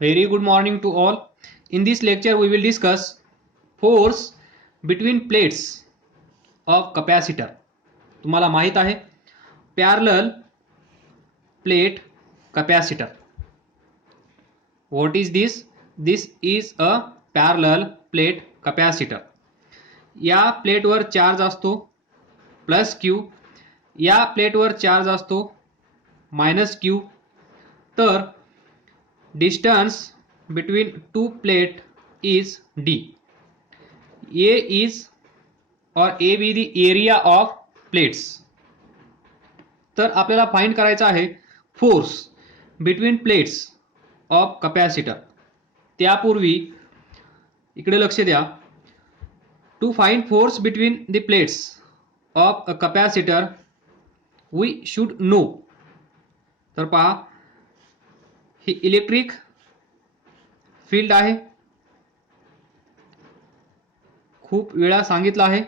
Very good morning to all. In this lecture, we will discuss force between plates of capacitor. तुम्हाला माहित आहे parallel plate capacitor. What is this? This is a parallel plate capacitor. या प्लेटवर charge असतो plus Q, या प्लेटवर charge असतो minus Q. तर distance between two plate is d. A is or A be the area of plates. तर आपल्याला find करायचा आहे force between plates of capacitor. त्यापूर्वी इकडे लक्ष द्या. To find force between the plates of a capacitor we should know. तर पहा, ही इलेक्ट्रिक फील्ड आहे. खूप वेळा सांगितलं आहे,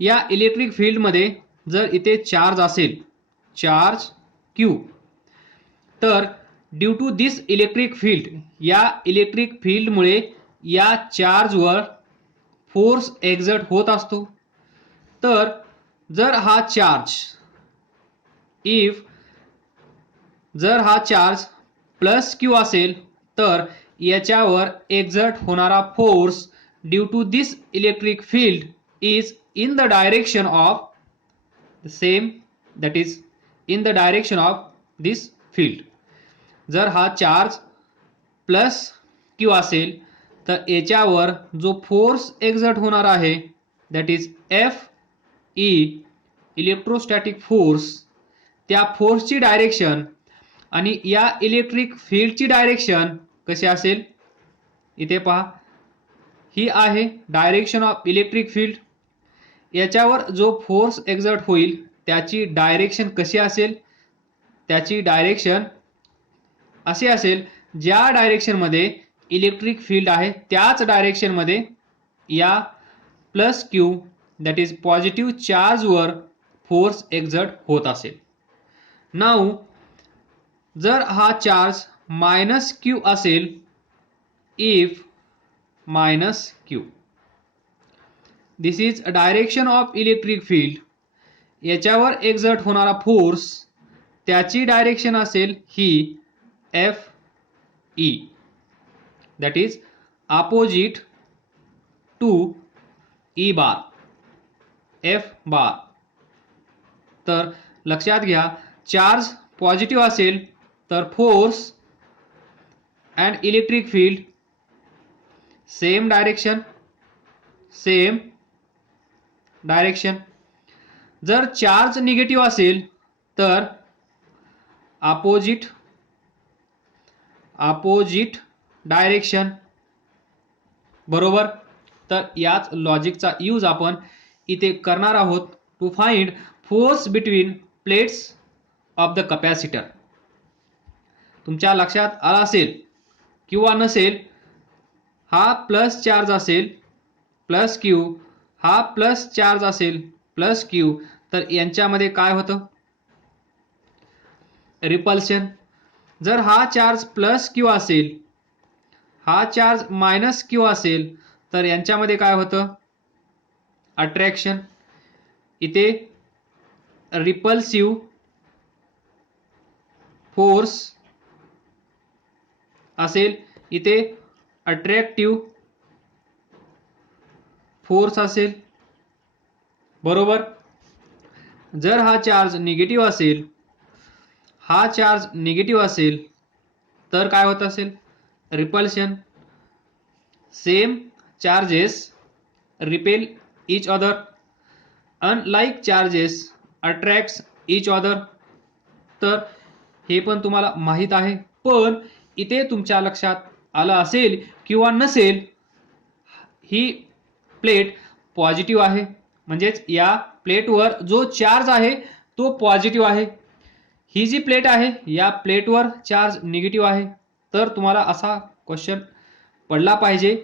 या इलेक्ट्रिक फील्डमध्ये जर इथे चार्ज असेल, चार्ज क्यू, तर due to this electric field, या इलेक्ट्रिक फील्डमुळे या चार्जवर फोर्स एक्झर्ट होत असतो. तर जर हा चार्ज जर हा चार्ज प्लस क्यू असेल, तर याच्यावर एक्झर्ट होणारा force due to this electric field is in the direction of the same, that is in the direction of this field. जर हा चार्ज प्लस क्यू असेल, तर याच्यावर जो फोर्स एक्झर्ट होणार आहे that is F E, electrostatic force, त्या फोर्सची डायरेक्शन आणि या इलेक्ट्रिक फील्डची डायरेक्शन कशी असेल, इथे पहा, ही आहे डायरेक्शन ऑफ इलेक्ट्रिक फील्ड. याच्यावर जो फोर्स एक्झर्ट होईल त्याची डायरेक्शन कशी असेल, त्याची डायरेक्शन असे असेल, ज्या डायरेक्शनमध्ये इलेक्ट्रिक फील्ड आहे त्याच डायरेक्शनमध्ये या plus Q that is positive चार्जवर फोर्स एक्झर्ट होत असेल. नाऊ जर हा चार्ज मायनस क्यू असेल, if minus Q, this is a direction of electric field, याच्यावर एक्झर्ट होणारा फोर्स त्याची डायरेक्शन असेल ही F E, that is opposite to E bar, F bar. तर लक्षात घ्या, चार्ज पॉझिटिव्ह असेल तर force and electric field same direction. जर चार्ज निगेटिव्ह असेल तर अपोजिट डायरेक्शन. बरोबर. तर याच लॉजिकचा यूज आपण इथे करणार आहोत to find force between plates of the capacitor. तुमच्या लक्षात आला असेल किंवा नसेल, हा प्लस चार्ज असेल प्लस क्यू, हा प्लस चार्ज असेल प्लस क्यू, तर यांच्यामध्ये काय होतं, रिपल्शन. जर हा चार्ज प्लस क्यू असेल, हा चार्ज मायनस क्यू असेल, तर यांच्यामध्ये काय होतं, अट्रॅक्शन. इथे रिपल्सिव्ह फोर्स असेल, इथे अट्रॅक्टिव्ह फोर्स असेल. बरोबर. जर हा चार्ज निगेटिव्ह असेल, हा चार्ज निगेटिव्ह असेल, तर काय होत असेल, repulsion. Same charges repel each other, unlike charges attracts each other. तर हे पण तुम्हाला माहित आहे, पण इथे तुमच्या लक्षात आलं असेल किंवा नसेल, ही प्लेट पॉझिटिव्ह आहे, म्हणजेच या प्लेटवर जो चार्ज आहे तो पॉझिटिव्ह आहे. ही जी प्लेट आहे या प्लेटवर चार्ज निगेटिव्ह आहे. तर तुम्हाला असा क्वेश्चन पडला पाहिजे,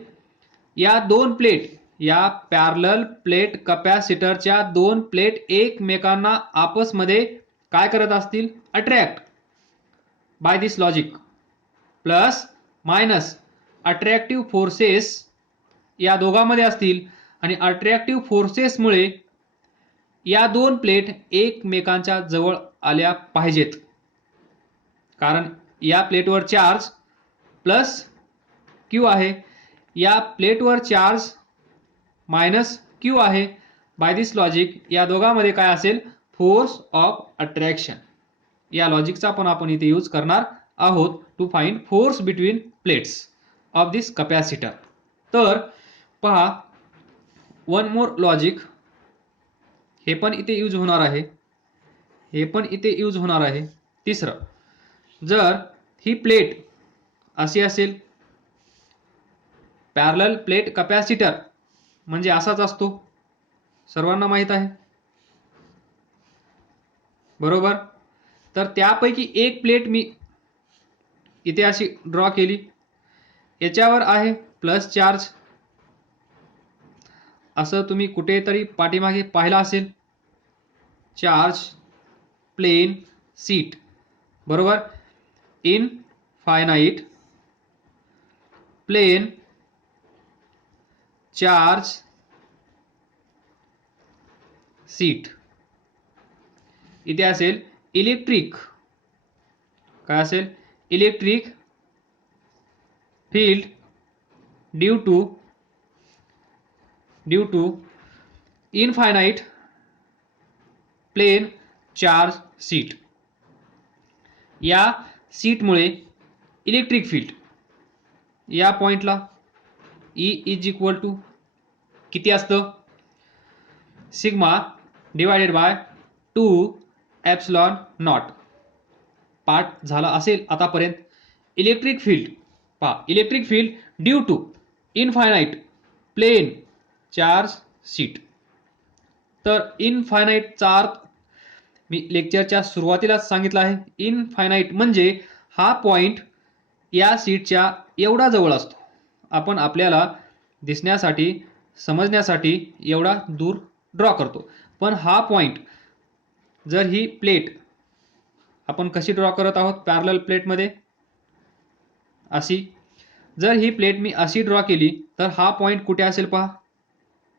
या दोन प्लेट, या पॅरलल प्लेट कॅपॅसिटरच्या दोन प्लेट एकमेकांना आपसमध्ये काय करत असतील, attract by this logic, plus minus attractive forces या दोघांमध्ये असतील आणि अट्रॅक्टिव्ह फोर्सेसमुळे या दोन प्लेट एकमेकांच्या जवळ आल्या पाहिजेत, कारण या प्लेटवर चार्ज प्लस क्यू आहे, या प्लेटवर चार्ज मायनस क्यू आहे. बाय दिस लॉजिक या दोघांमध्ये काय असेल, फोर्स ऑफ अट्रॅक्शन. या लॉजिकचा पण आपण इथे यूज करणार आहोत to find force between plates of this capacitor. तर पहा, वन मोर लॉजिक, हे पण इथे यूज होणार आहे, हे पण इथे यूज होणार आहे. तिसरं, जर ही प्लेट अशी असेल, पॅरलल प्लेट कॅपॅसिटर म्हणजे असाच असतो, सर्वांना माहित आहे बरोबर. तर त्यापैकी एक प्लेट मी इथे अशी ड्रॉ केली, याच्यावर आहे प्लस चार्ज, असं तुम्ही कुठेतरी पाठीमागे पाहिलं असेल, चार्ज प्लेन सीट बरोबर. Infinite plane charge sheet. इथे असेल इलेक्ट्रिक, काय असेल, electric field due to infinite plane charge sheet. या सीटमुळे इलेक्ट्रिक फील्ड या पॉइंटला E इज इक्वल टू किती असतं, sigma divided by 2 epsilon naught. Part झाला असेल आतापर्यंत. इलेक्ट्रिक फील्ड पहा, electric field due to infinite plane charge sheet. तर इनफायनाइटचा अर्थ मी लेक्चरच्या सुरुवातीलाच सांगितलं आहे. इनफायनाइट म्हणजे हा पॉइंट या सीटच्या एवढा जवळ असतो, आपण आपल्याला दिसण्यासाठी समजण्यासाठी एवढा दूर ड्रॉ करतो. पण हा पॉइंट, जर ही प्लेट आपण कशी ड्रॉ करत आहोत पॅरलल प्लेटमध्ये, अशी, जर ही प्लेट मी अशी ड्रॉ केली तर हा पॉइंट कुठे असेल पहा,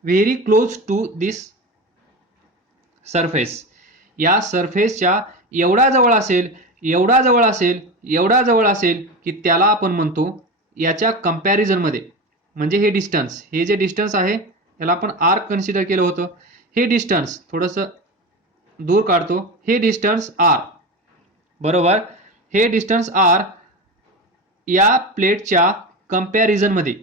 very close to this surface. या सरफेसच्या एवढा जवळ असेल, एवढा जवळ असेल, एवढा जवळ असेल की त्याला आपण म्हणतो याच्या कंपॅरिझन मध्ये, म्हणजे हे डिस्टन्स, हे जे डिस्टन्स आहे याला आपण आर कन्सिडर केलं होतं, हे डिस्टन्स थोडंसं दूर काढतो, हे डिस्टन्स आर बरोबर. हे डिस्टन्स आर या प्लेटच्या कंपॅरिझन मध्ये,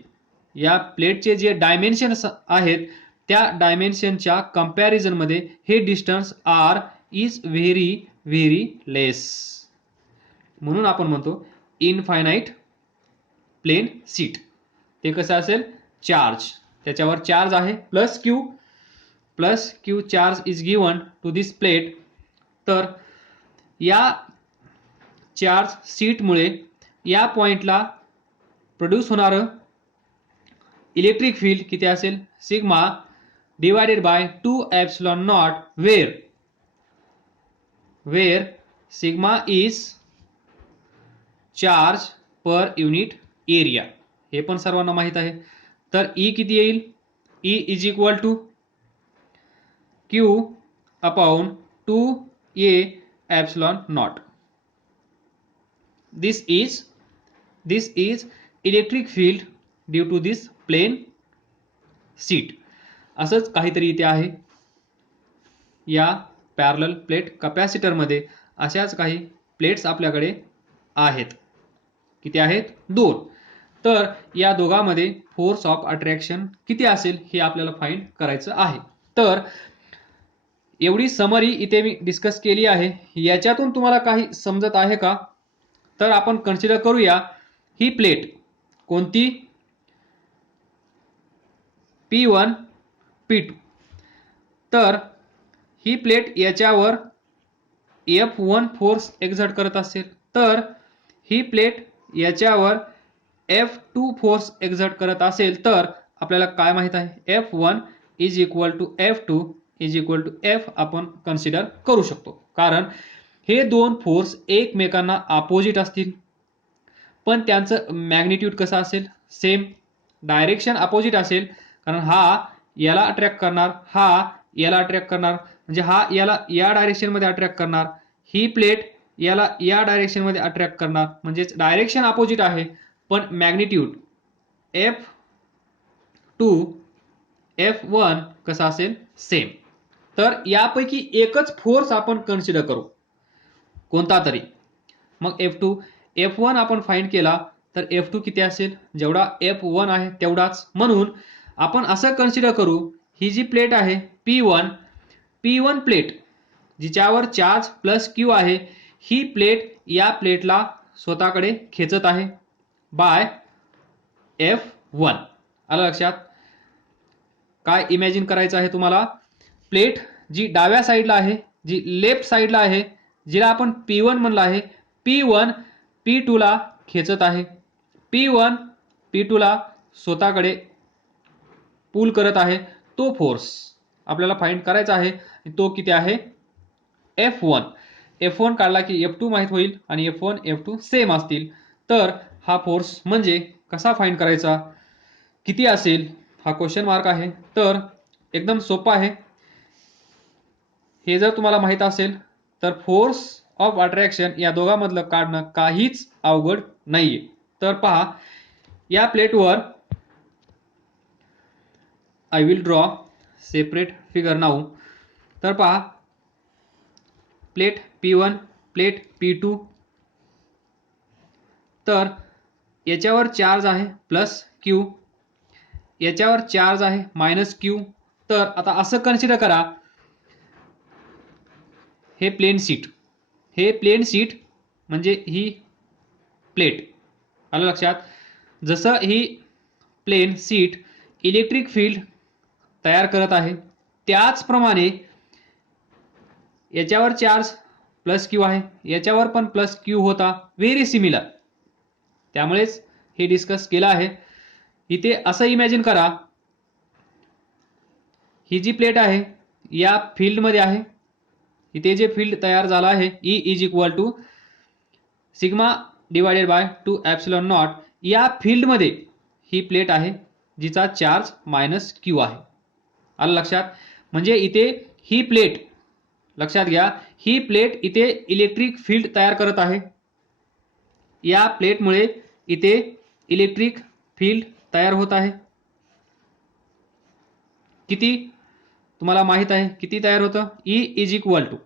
या प्लेटचे जे डायमेन्शन्स आहेत त्या डायमेन्शनच्या कंपॅरिझन मध्ये हे distance R is very very less. म्हणून आपण म्हणतो इनफायनाइट प्लेन सीट. ते कसं असेल, चार्ज, त्याच्यावर चार्ज आहे plus Q charge is given to this plate. तर या चार्ज सीटमुळे या पॉइंटला प्रोड्यूस होणारं इलेक्ट्रिक फील्ड किती असेल, sigma divided by 2 epsilon naught, where sigma is charge per unit area. हे पण सर्वांना माहित आहे. तर E किती येईल, E is equal to Q upon 2a epsilon naught. This is electric field due to this plane sheet. असंच काहीतरी इथे आहे या पॅरलल प्लेट कॅपॅसिटरमध्ये. अशाच काही प्लेट्स आपल्याकडे आहेत, किती आहेत, 2. तर या दोघांमध्ये फोर्स ऑफ अट्रॅक्शन किती असेल हे आपल्याला फाइंड करायचं आहे. तर एवढी समरी इथे मी डिस्कस केली आहे. याच्यातून तुम्हाला काही समजत आहे का? तर आपण कन्सिडर करूया ही प्लेट कोणती, P1 P2. तर ही प्लेट याच्यावर F1 फोर्स एक्झर्ट करत असेल, तर ही प्लेट याच्यावर F2 फोर्स एक्झर्ट करत असेल, तर आपल्याला काय माहित आहे, F1 is equal to F2 is equal to F आपण कन्सिडर करू शकतो, कारण हे दोन फोर्स एकमेकांना अपोजिट असतील. पण त्यांचं मॅग्निट्यूड कसं असेल, सेम, डायरेक्शन अपोजिट असेल, कारण हा याला अट्रॅक्ट करणार, हा याला अट्रॅक्ट करणार, म्हणजे हा याला या डायरेक्शनमध्ये अट्रॅक्ट करणार, ही प्लेट याला या डायरेक्शनमध्ये अट्रॅक्ट करणार, म्हणजेच डायरेक्शन अपोजिट आहे पण मॅग्निट्यूड F2 F1 कसा असेल, सेम. तर यापैकी एकच फोर्स आपण कन्सिडर करू, कोणता तरी. मग F1 आपण फाइंड केला तर F2 किती असेल, जेवढा F1 आहे तेवढाच. म्हणून आपण असं कन्सिडर करू, ही जी प्लेट आहे P1 प्लेट जिच्यावर चार्ज प्लस Q आहे, ही प्लेट या प्लेटला स्वतःकडे खेचत आहे बाय F1. आलं लक्षात? काय इमॅजिन करायचं आहे तुम्हाला, प्लेट जी डाव्या साईडला आहे, जी लेफ्ट साईडला आहे, जिला आपण P1 म्हणलं आहे, P1 P2 ला खेचत आहे, P1 P2 ला स्वतःकडे पुल करत आहे. तो फोर्स आपल्याला फाइंड करायचा आहे. तो किती आहे, F1 काढला की F2 माहित होईल आणि F1 F2 सेम असतील. तर हा फोर्स म्हणजे कसा फाइंड करायचा, किती असेल, हा क्वेश्चन मार्क आहे. तर एकदम सोपं आहे. हे जर तुम्हाला माहित असेल तर फोर्स ऑफ अट्रॅक्शन या दोघांमधलं काढणं काहीच अवघड नाहीये. तर पहा, या प्लेटवर I will draw separate figure now. तर पहा, प्लेट P1 प्लेट P2, तर याच्यावर चार्ज आहे प्लस Q, याच्यावर चार्ज आहे मायनस Q. तर आता असं कन्सिडर करा, हे प्लेन सीट म्हणजे ही प्लेट. आलं लक्षात? जसं ही प्लेन सीट इलेक्ट्रिक फील्ड तयार करत आहे, त्याचप्रमाणे याच्यावर चार्ज प्लस Q आहे, याच्यावर पण प्लस Q होता, व्हेरी सिमिलर. त्यामुळेच हे डिस्कस केलं आहे. इथे असं इमॅजिन करा, ही जी प्लेट आहे या फील्डमध्ये आहे, इथे जे फील्ड तयार झाला आहे E is equal to sigma divided by 2 epsilon naught. या फील्डमध्ये ही प्लेट आहे जिचा चार्ज मायनस Q आहे. आलं लक्षात? म्हणजे इथे ही प्लेट, लक्षात घ्या, ही प्लेट इथे इलेक्ट्रिक फील्ड तयार करत आहे. या प्लेटमुळे इथे इलेक्ट्रिक फील्ड तयार होत आहे. किती तुम्हाला माहित आहे, किती तयार होतं, E is equal to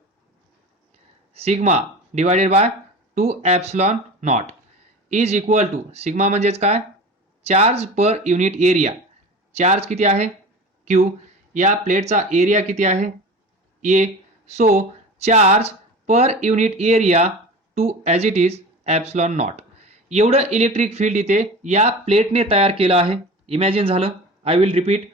sigma divided by 2 epsilon naught is equal to, sigma म्हणजेच काय, charge per unit area. Charge किती आहे, Q, या प्लेटचा एरिया किती आहे, A. So charge per unit area to as it is epsilon naught. एवढं electric field इथे या प्लेटने तयार केलं आहे. इमॅजिन झालं? I will repeat.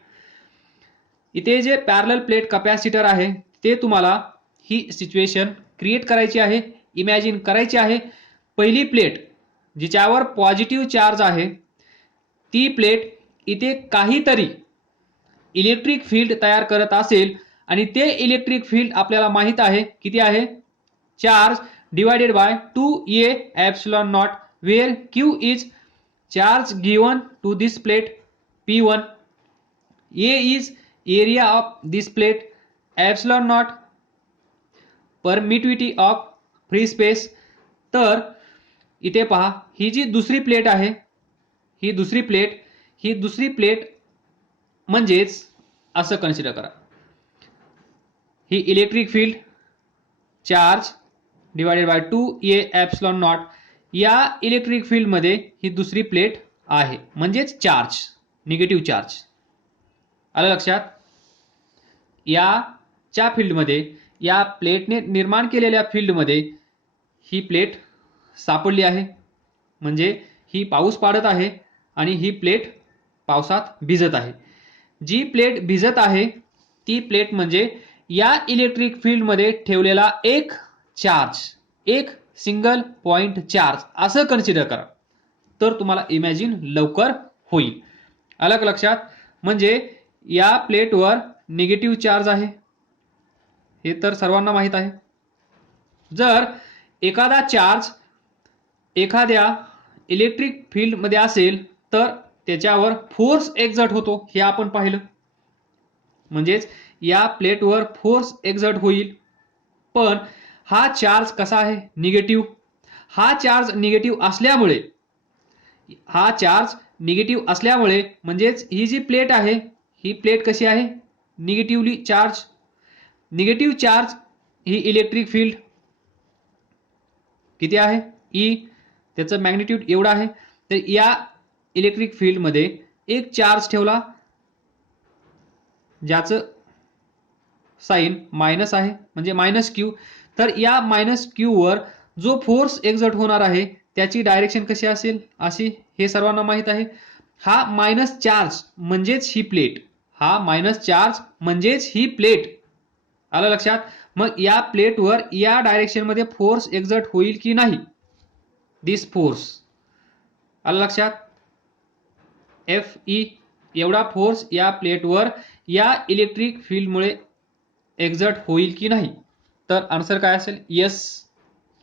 इथे जे पॅरलल प्लेट कॅपॅसिटर आहे ते तुम्हाला ही सिच्युएशन क्रिएट करायची आहे, इमॅजिन करायची आहे. पहिली प्लेट जिच्यावर पॉझिटिव्ह चार्ज आहे, ती प्लेट इथे काहीतरी इलेक्ट्रिक फील्ड तयार करत असेल आणि ते इलेक्ट्रिक फील्ड आपल्याला माहित आहे किती आहे, charge divided by 2a epsilon naught, where Q is charge given to this plate P1, A is area of this plate, epsilon naught permittivity of free space. तर इथे पहा, ही जी दुसरी प्लेट आहे, ही दुसरी प्लेट म्हणजेच असं कन्सिडर करा, ही electric field charge divided by 2a epsilon naught, या इलेक्ट्रिक फील्ड मध्ये ही दुसरी प्लेट आहे, म्हणजेच चार्ज, निगेटिव्ह चार्ज. आलं लक्षात? याच्या फील्डमध्ये, या प्लेटने निर्माण केलेल्या फील्डमध्ये ही प्लेट सापडली आहे, म्हणजे ही पाऊस पाडत आहे आणि ही प्लेट पावसात भिजत आहे. जी प्लेट भिजत आहे ती प्लेट म्हणजे या इलेक्ट्रिक फील्डमध्ये ठेवलेला एक चार्ज, एक सिंगल पॉइंट चार्ज असं कन्सिडर करा, तर तुम्हाला इमॅजिन लवकर होईल. आलं का लक्षात? म्हणजे या प्लेटवर निगेटिव्ह चार्ज आहे, हे तर सर्वांना माहित आहे. जर एखादा चार्ज एखाद्या इलेक्ट्रिक फील्ड मध्ये असेल तर त्याच्यावर फोर्स एक्झर्ट होतो हे आपण पाहिलं. म्हणजेच या प्लेटवर फोर्स एक्झर्ट होईल. पण हा चार्ज कसा आहे? निगेटिव्ह. हा चार्ज निगेटिव्ह असल्यामुळे म्हणजेच ही जी प्लेट आहे ही प्लेट कशी आहे? Negatively charge. निगेटिव्ह चार्ज ही इलेक्ट्रिक फील्ड किती आहे? ई. त्याचं मॅग्निट्यूड एवढं आहे. तर या इलेक्ट्रिक फील्ड मध्ये एक चार्ज ठेवला ज्याचं साइन मायनस आहे म्हणजे मायनस क्यू. तर या मायनस क्यू वर जो फोर्स एक्झर्ट होणार आहे त्याची डायरेक्शन कशी असेल? अशी. हे सर्वांना माहित आहे. हा मायनस चार्ज म्हणजेच ही प्लेट. हा मायनस चार्ज म्हणजेच ही प्लेट. आलं लक्षात? मग या प्लेटवर या डायरेक्शन मध्ये फोर्स एक्झर्ट होईल की नाही? दिस फोर्स. आलं लक्षात? एफ ई एवढा फोर्स या प्लेटवर या इलेक्ट्रिक फील्डमुळे एक्झर्ट होईल की नाही? तर आन्सर काय असेल? येस.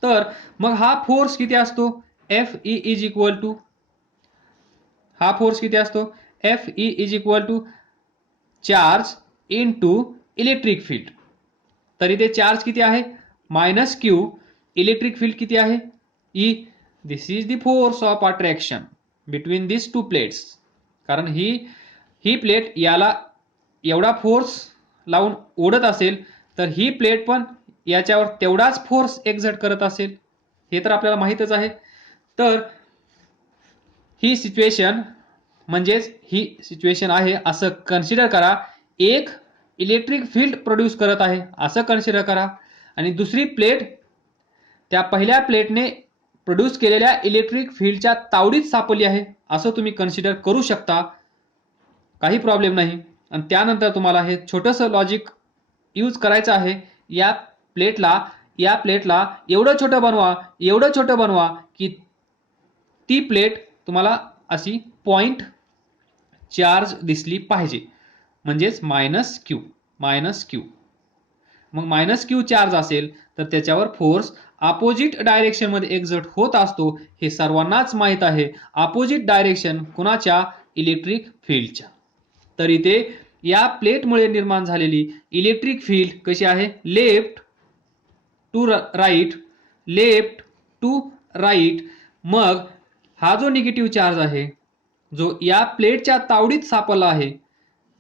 तर मग हा फोर्स किती असतो? F E is equal to, हा फोर्स किती असतो? F E is equal to charge into electric field. तरी ते चार्ज किती आहे? Minus Q. इलेक्ट्रिक फील्ड किती आहे? E. This is the force of attraction between this to plates. कारण ही प्लेट याला एवढा फोर्स लावून ओढत असेल तर ही प्लेट पण याच्यावर तेवढाच फोर्स एक्झर्ट करत असेल. हे तर आपल्याला माहितच आहे. तर ही सिच्युएशन आहे असं कन्सिडर करा. एक इलेक्ट्रिक फील्ड प्रोड्यूस करत आहे असं कन्सिडर करा आणि दुसरी प्लेट त्या पहिल्या प्लेटने प्रोड्यूस केलेल्या इलेक्ट्रिक फील्डच्या तावडीत सापडली आहे असं तुम्ही कन्सिडर करू शकता. काही प्रॉब्लेम नाही. आणि त्यानंतर तुम्हाला हे छोटंसं लॉजिक यूज करायचं आहे. या प्लेटला एवढं छोटं बनवा की ती प्लेट तुम्हाला अशी पॉइंट चार्ज दिसली पाहिजे. म्हणजेच मायनस क्यू. मग मायनस क्यू चार्ज असेल तर त्याच्यावर फोर्स अपोजिट डायरेक्शन मध्ये एक्झर्ट होत असतो. हे सर्वांनाच माहित आहे. अपोजिट डायरेक्शन कुणाच्या? इलेक्ट्रिक फील्डच्या. तर इथे या प्लेटमुळे निर्माण झालेली इलेक्ट्रिक फील्ड कशी आहे? Left to right. मग हा जो निगेटिव्ह चार्ज आहे जो या प्लेटच्या तावडीत सापडला आहे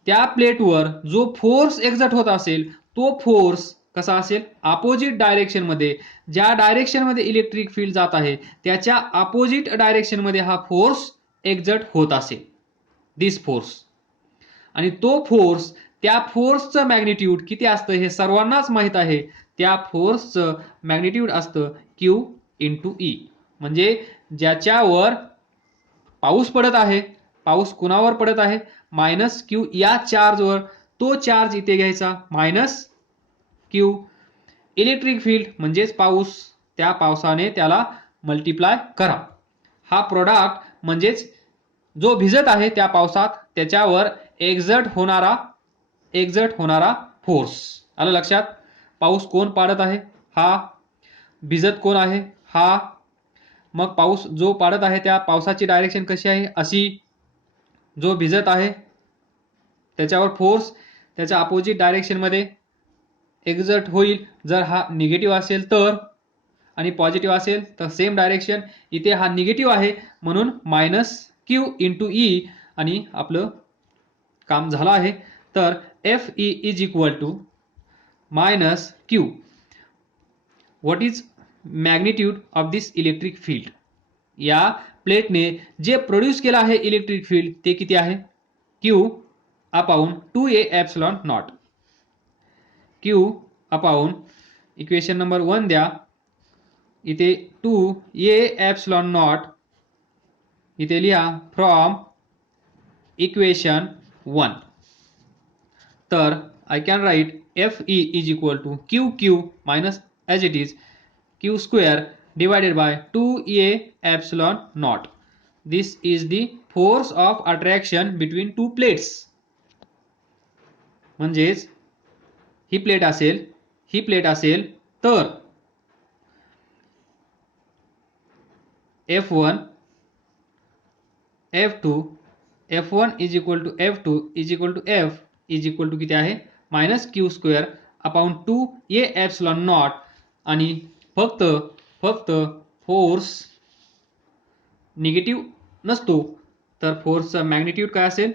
त्या प्लेटवर जो फोर्स एक्झर्ट होत असेल तो फोर्स कसा असेल? अपोजिट डायरेक्शन मध्ये. ज्या डायरेक्शन मध्ये इलेक्ट्रिक फील्ड जात आहे त्याच्या अपोजिट डायरेक्शन मध्ये हा फोर्स एक्झर्ट होत असेल. दिस फोर्स. आणि तो फोर्स, त्या फोर्सचं मॅग्निट्यूड किती असतं हे सर्वांनाच माहित आहे. त्या फोर्सचं मॅग्निट्यूड असतं क्यू इंटू ई. म्हणजे ज्याच्यावर पाऊस पडत आहे, पाऊस कुणावर पडत आहे? मायनस क्यू या चार्जवर. तो चार्ज इथे घ्यायचा मायनस क्यू. इलेक्ट्रिक फील्ड म्हणजेच पाऊस. त्या पावसाने त्याला मल्टिप्लाय करा. हा प्रोडक्ट म्हणजेच जो भिजत आहे त्या पावसात त्याच्यावर एक्झर्ट होणारा फोर्स. आलं लक्षात? पाऊस कोण पाडत आहे? हा. भिजत कोण आहे? हा. मग पाऊस जो पाडत आहे त्या पावसाची डायरेक्शन कशी आहे? अशी. जो भिजत आहे त्याच्यावर फोर्स त्याच्या अपोजिट डायरेक्शन मध्ये एक्झर्ट होईल जर हा निगेटिव्ह असेल तर, आणि पॉझिटिव्ह असेल तर सेम डायरेक्शन. इथे हा निगेटिव्ह आहे म्हणून मायनस क्यू इंटू ई आणि आपलं काम झालं आहे. तर F E is equal to minus Q. What is magnitude of this electric field? या प्लेटने जे प्रोड्यूस केलं आहे इलेक्ट्रिक फील्ड ते किती आहे? Q upon 2a epsilon naught. Q upon equation number 1 द्या. इथे 2a एप्सिलॉन नॉट इथे लिहा फ्रॉम इक्वेशन 1. तर I can write Fe is equal to QQ minus as it is Q square divided by 2a epsilon naught. This is the force of attraction between two plates. म्हणजेच ही plate असेल तर F1 F2 F1 is equal to F2 is equal to F is equal to किती आहे minus Q square upon 2a epsilon naught आणि फक्त force negative नसतो तर फोर्सचा magnitude काय असेल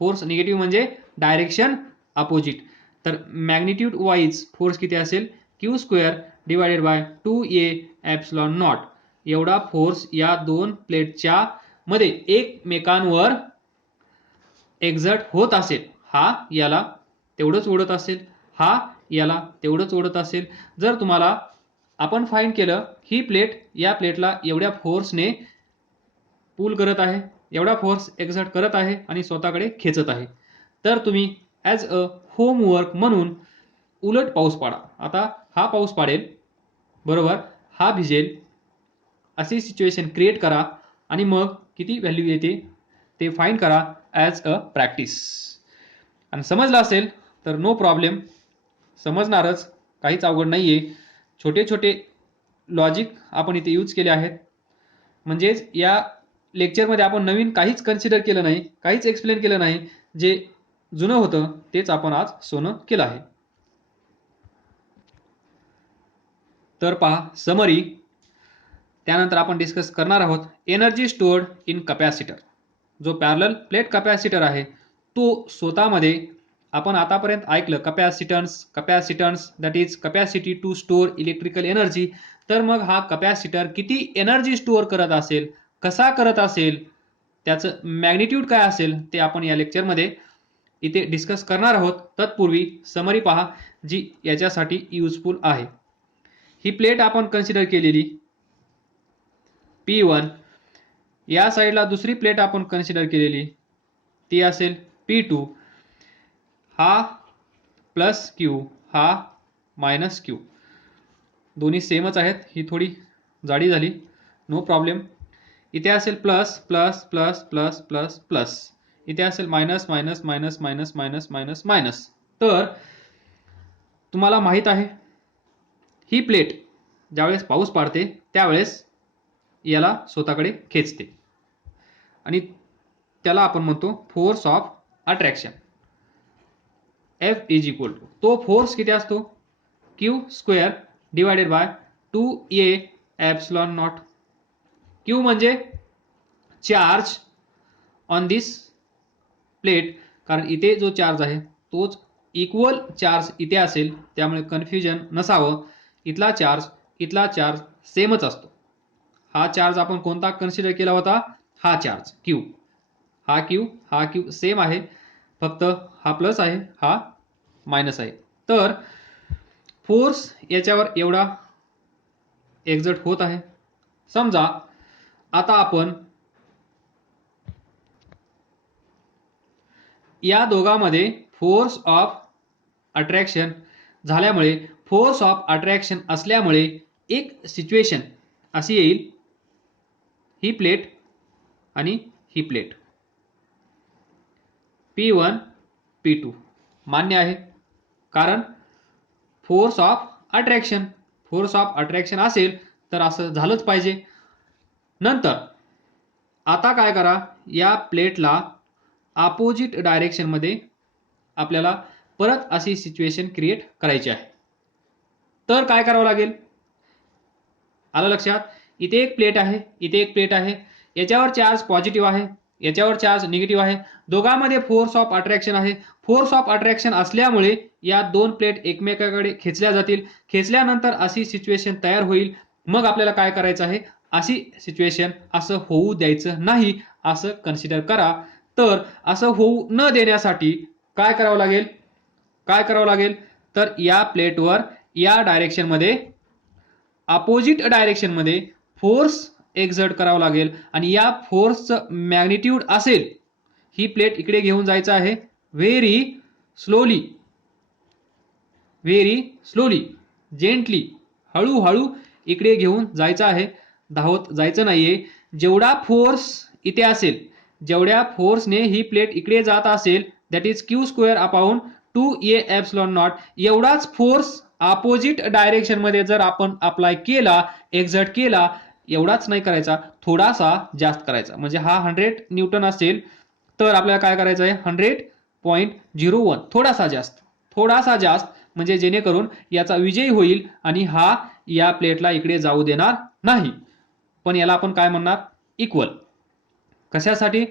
फोर्स निगेटिव्ह म्हणजे डायरेक्शन अपोजिट तर मॅग्निट्यूड वाईज फोर्स किती असेल Q square divided by 2a epsilon not एवढा फोर्स या दोन प्लेटच्या मध्ये एकमेकांवर एक्झर्ट होत असेल हा याला तेवढंच ओढत असेल हा याला तेवढंच ओढत असेल जर तुम्हाला आपण फाइंड केलं ही प्लेट या प्लेटला एवढ्या फोर्सने पुल करत आहे एवढा फोर्स एक्झर्ट करत आहे आणि स्वतःकडे खेचत आहे तर तुम्ही ॲज अ होमवर्क म्हणून उलट पाऊस पाडा आता हा पाऊस पाडेल बरोबर हा भिजेल अशी सिच्युएशन क्रिएट करा आणि मग किती व्हॅल्यू येते ते फाइंड करा ॲज अ प्रॅक्टिस आणि समजलं असेल तर नो प्रॉब्लेम समजणारच काहीच अवघड नाही आहे छोटे छोटे लॉजिक आपण इथे यूज केले आहेत म्हणजेच या लेक्चरमध्ये आपण नवीन काहीच कन्सिडर केलं नाही काहीच एक्सप्लेन केलं नाही जे जुनं होतं तेच आपण आज सोनं केलं आहे तर पहा समरी त्यानंतर आपण डिस्कस करणार आहोत एनर्जी स्टोअर्ड इन कपॅसिटर जो पॅरलल प्लेट कपॅसिटर आहे तो स्वतःमध्ये आपण आतापर्यंत ऐकलं capacitance that is capacity to store electrical energy तर मग हा कपॅसिटर किती एनर्जी स्टोअर करत असेल कसा करत असेल त्याचं मॅग्निट्यूड काय असेल ते आपण या लेक्चरमध्ये इथे डिस्कस करणार आहोत तत्पूर्वी समरी पहा जी याच्यासाठी युजफुल आहे ही प्लेट आपण कन्सिडर केलेली P1 या साईडला दुसरी प्लेट आपण कन्सिडर केलेली ती असेल P2 हा प्लस क्यू हा मायनस क्यू दोन्ही सेमच आहेत ही थोडी जाडी झाली नो प्रॉब्लेम इथे असेल plus plus plus plus plus plus इथे असेल minus minus minus minus minus minus minus तर तुम्हाला माहित आहे ही प्लेट ज्यावेळेस पाऊस पाडते त्यावेळेस याला स्वतःकडे खेचते आणि त्याला आपण म्हणतो force of attraction F is equal to तो फोर्स किती असतो Q square divided by 2a epsilon naught Q म्हणजे चार्ज ऑन दिस प्लेट कारण इथे जो चार्ज आहे तोच इक्वल चार्ज इथे असेल त्यामुळे कन्फ्युजन नसावं इथला चार्ज सेमच असतो हा चार्ज आपण कोणता कन्सिडर केला होता हा चार्ज क्यू हा क्यू सेम आहे फक्त हा प्लस आहे हा मायनस आहे तर फोर्स याच्यावर एवढा एक्झर्ट होत आहे समजा आता आपण या दोघांमध्ये फोर्स ऑफ अट्रॅक्शन झाल्यामुळे फोर्स ऑफ अट्रॅक्शन असल्यामुळे एक सिच्युएशन अशी येईल ही प्लेट आणि ही प्लेट P1 P2 मान्य आहे कारण फोर्स ऑफ अट्रॅक्शन असेल तर असं झालंच पाहिजे नंतर आता काय करा या प्लेटला अपोजिट डायरेक्शन मध्ये आपल्याला परत अशी सिच्युएशन क्रिएट करायची आहे तर काय करावं लागेल आलं लक्षात इथे एक प्लेट आहे याच्यावर चार्ज पॉझिटिव्ह आहे याच्यावर चार्ज निगेटिव्ह आहे दोघांमध्ये फोर्स ऑफ अट्रॅक्शन आहे फोर्स ऑफ अट्रॅक्शन असल्यामुळे या दोन प्लेट एकमेकांकडे खेचल्या जातील खेचल्यानंतर अशी सिच्युएशन तयार होईल मग आपल्याला काय करायचं आहे अशी सिच्युएशन असं होऊ द्यायचं नाही असं कन्सिडर करा तर असं होऊ न देण्यासाठी काय करावं लागेल तर या प्लेटवर या डायरेक्शन मध्ये अपोजिट डायरेक्शन मध्ये फोर्स एक्झर्ट करावं लागेल आणि या फोर्सचं मॅग्निट्यूड असेल ही प्लेट इकडे घेऊन जायचं आहे व्हेरी स्लोली जेंटली हळूहळू इकडे घेऊन जायचं आहे धावत जायचं नाहीये जेवढा फोर्स इथे असेल जेवढ्या फोर्सने ही प्लेट इकडे जात असेल that is Q square upon 2a epsilon not एवढाच फोर्स अपोजिट डायरेक्शन मध्ये जर आपण अप्लाय केला एक्झर्ट केला एवढाच नाही करायचा थोडासा जास्त करायचा. म्हणजे हा 100 न्यूटन असेल तर आपल्याला काय करायचं आहे 100.01 थोडासा जास्त म्हणजे जेणेकरून याचा विजय होईल आणि हा या प्लेटला इकडे जाऊ देणार नाही. पण याला आपण काय म्हणणार इक्वल. कशासाठी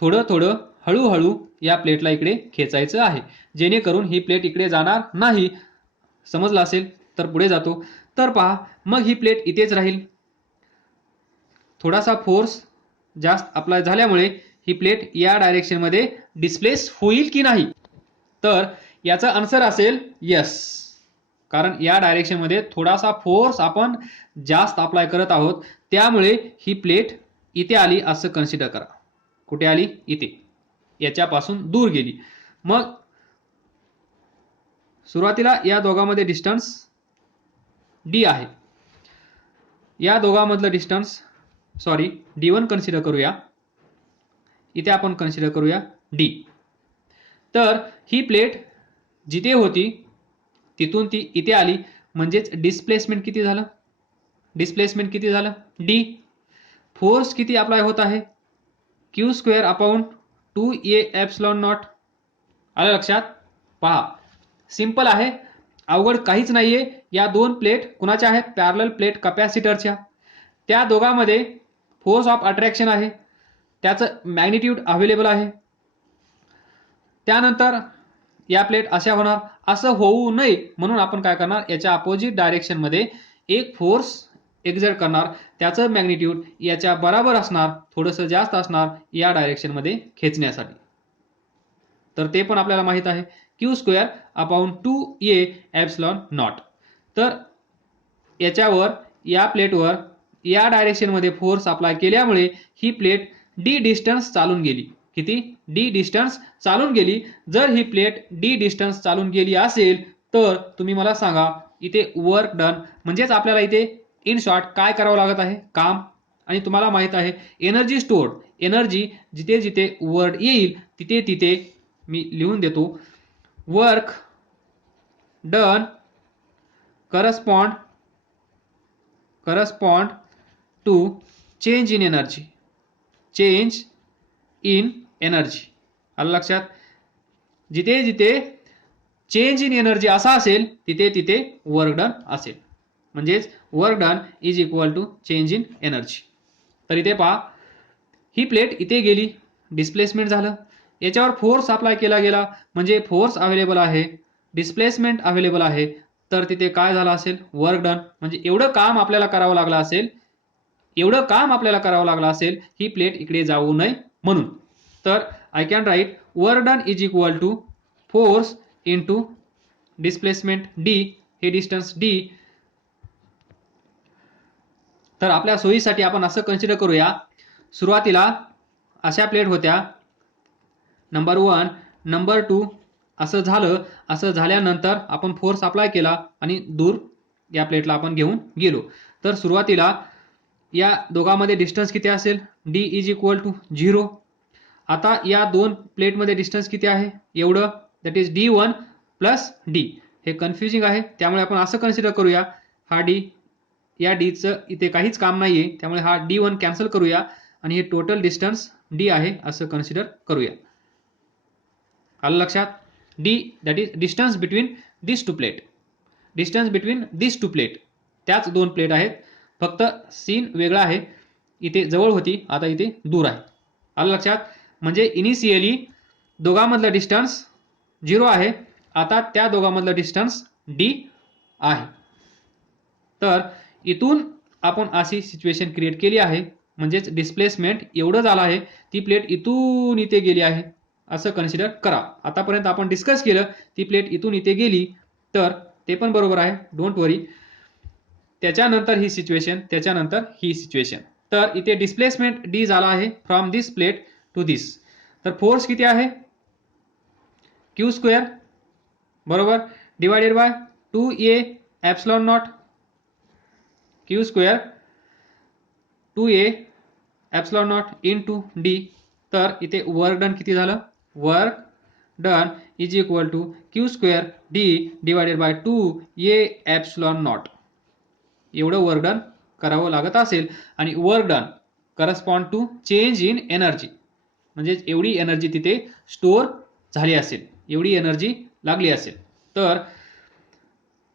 थोडं थोडं हळूहळू या प्लेटला इकडे खेचायचं आहे जेणेकरून ही प्लेट इकडे जाणार नाही. समजलं असेल तर पुढे जातो. तर पहा मग ही प्लेट इथेच राहील. थोडासा फोर्स जास्त अप्लाय झाल्यामुळे ही प्लेट या डायरेक्शन मध्ये डिस्प्लेस होईल की नाही तर याचा आन्सर असेल यस. कारण या डायरेक्शन मध्ये थोडासा फोर्स आपण जास्त अप्लाय करत आहोत त्यामुळे ही प्लेट इथे आली असं कन्सिडर करा. कुठे आली इथे याच्यापासून दूर गेली. मग सुरुवातीला या दोघांमध्ये डिस्टन्स डी आहे. या दोघांमधलं डिस्टन्स D1 कन्सिडर करूया. इथे आपण कन्सिडर करूया डी. तर ही प्लेट जिथे होती तिथून ती इथे आली म्हणजेच डिस्प्लेसमेंट किती झालं डी. फोर्स किती अप्लाय होत आहे Q² upon 2A epsilon not. आलं लक्षात. पहा सिंपल आहे अवघड काहीच नाहीये. या दोन प्लेट कुणाच्या आहेत पॅरलल प्लेट कॅपॅसिटरच्या. त्या दोघांमध्ये फोर्स ऑफ अट्रॅक्शन आहे त्याचं मॅग्निट्यूड अवेलेबल आहे. त्यानंतर या प्लेट अशा होणार. असं होऊ नये म्हणून आपण काय करणार याच्या अपोजिट डायरेक्शन मध्ये एक फोर्स एक्झर्ट करणार त्याचं मॅग्निट्यूड याच्या बरोबर असणार थोडंसं जास्त असणार या डायरेक्शन मध्ये खेचण्यासाठी. तर ते पण आपल्याला माहित आहे Q² upon 2A epsilon not. तर याच्यावर या प्लेटवर या डायरेक्शन मध्ये फोर्स अप्लाय केल्यामुळे ही प्लेट डी डिस्टन्स चालून गेली. किती डी डिस्टन्स चालून गेली. जर ही प्लेट डी डिस्टन्स चालून गेली असेल तर तुम्ही मला सांगा इथे वर्क डन म्हणजेच आपल्याला इथे इन शॉर्ट काय करावं लागत आहे काम. आणि तुम्हाला माहित आहे एनर्जी स्टोर्ड एनर्जी जिथे जिथे वर्ड येईल तिथे तिथे मी लिहून देतो work done correspond to change in energy. आलं लक्षात. जिथे जिथे चेंज इन एनर्जी असा असेल तिथे तिथे वर्क डन असेल. म्हणजेच work done is equal to change in energy. तर इथे पहा ही प्लेट इथे गेली डिस्प्लेसमेंट झालं. याच्यावर फोर्स अप्लाय केला गेला म्हणजे फोर्स अवेलेबल आहे डिस्प्लेसमेंट अवेलेबल आहे. तर तिथे काय झालं असेल वर्क डन. म्हणजे एवढं काम आपल्याला करावं लागलं असेल ही प्लेट इकडे जाऊ नये म्हणून. तर I can write work done is equal to force into displacement D. हे डिस्टन्स डी. तर आपल्या सोयीसाठी आपण असं कन्सिडर करूया सुरुवातीला अशा प्लेट होत्या नंबर 1 नंबर 2 असं झालं. असं झाल्यानंतर आपण फोर्स अप्लाय केला आणि दूर या प्लेटला आपण घेऊन गेलो. तर सुरुवातीला या दोघांमध्ये डिस्टन्स किती असेल डी इज इक्वल टू 0. आता या दोन प्लेटमध्ये डिस्टन्स किती आहे एवढं that is D1 plus D. हे कन्फ्युजिंग आहे त्यामुळे आपण असं कन्सिडर करूया हा डी या डीचं इथे काहीच काम नाहीये त्यामुळे हा D1 कॅन्सल करूया आणि हे टोटल डिस्टन्स डी आहे असं कन्सिडर करूया. आलं लक्षात. D that is distance between this two plate. त्याच दोन प्लेट आहेत फक्त सीन वेगळा आहे. इथे जवळ होती आता इथे दूर आहे. आलं लक्षात. म्हणजे इनिशियली दोघांमधलं डिस्टन्स 0 आहे आता त्या दोघांमधलं डिस्टन्स डी आहे. तर इथून आपण अशी सिच्युएशन क्रिएट केली आहे म्हणजेच डिस्प्लेसमेंट एवढं झालं आहे ती प्लेट इथून इथे गेली आहे असं कन्सिडर करा. आतापर्यंत आपण डिस्कस केलं ती प्लेट इथून इथे गेली तर ते पण बरोबर आहे डोंट वरी. त्याच्यानंतर ही सिच्युएशन तर इथे डिस्प्लेसमेंट डी झाला आहे from this plate to this. तर फोर्स किती आहे Q² बरोबर divided by 2A epsilon naught. Q² 2A epsilon naught into D. तर इथे वर्क डन किती झालं work done is equal to Q² D divided by 2A epsilon naught. एवढं work done करावं लागत असेल आणि work done correspond to change in energy, म्हणजे एवढी एनर्जी तिथे स्टोअर झाली असेल, एवढी एनर्जी लागली असेल. तर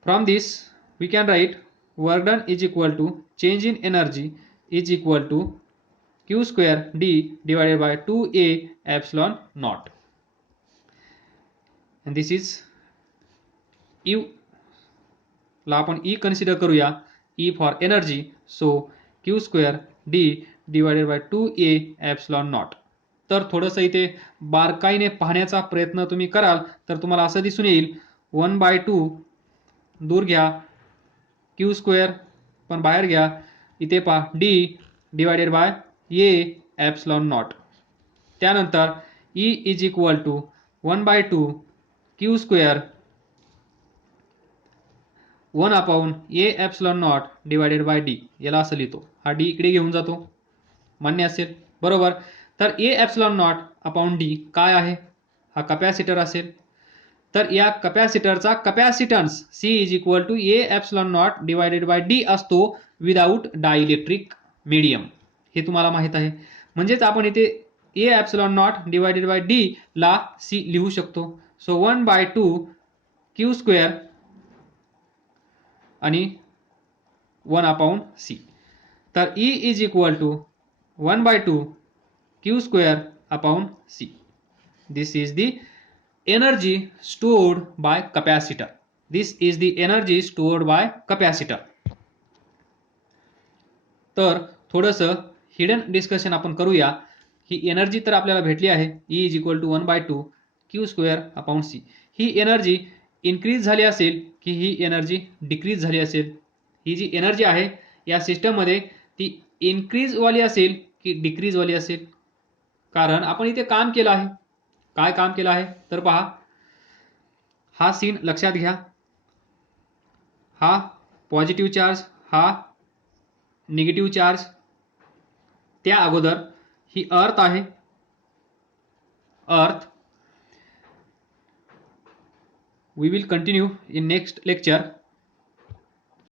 from this we can write work done is equal to change in energy is equal to Q square D divided by 2A epsilon naught. And this is E ला आपण E consider करूया, E for energy, so Q square D divided by 2A epsilon naught. तर थोडंसं इथे बारकाईने पाहण्याचा प्रयत्न तुम्ही कराल तर तुम्हाला असं दिसून येईल 1/2 दूर घ्या, Q स्क्वेअर पण बाहेर घ्या, इथे पहा D divided by A epsilon naught. त्यानंतर E is equal to 1/2 Q square 1/A epsilon naught divided by D. याला असं लिहितो, हा D इकडे घेऊन जातो, मान्य असेल बरोबर. तर A epsilon naught upon D काय आहे, हा कॅपॅसिटर असेल. तर या कॅपॅसिटरचा capacitance C is equal to A epsilon naught divided by D असतो विदाऊट डायइलेक्ट्रिक मीडियम, हे तुम्हाला माहित आहे. म्हणजेच आपण इथे A epsilon naught divided by D ला C लिहू शकतो. सो 1/2 Q स्क्वेअर आणि 1/C. तर E is equal to 1/2 Q square upon C. This is the energy stored by capacitor. This is the energy stored by capacitor. तर थोडंसं hidden discussion आपण करूया. ही energy तर आपल्याला भेटली आहे, E is equal to 1/2 Q square upon C. ही energy increase झाली असेल की ही एनर्जी डिक्रीज झाली असेल. ही जी एनर्जी आहे या सिस्टममध्ये ती इन्क्रीज वाली असेल की डिक्रीज वाली असेल, कारण आपण इथे काम केलं आहे. काय काम केलं आहे तर पहा, हा सीन लक्षात घ्या, हा पॉझिटिव्ह चार्ज, हा निगेटिव्ह चार्ज. त्या अगोदर ही अर्थ आहे, earth. We will continue in next lecture.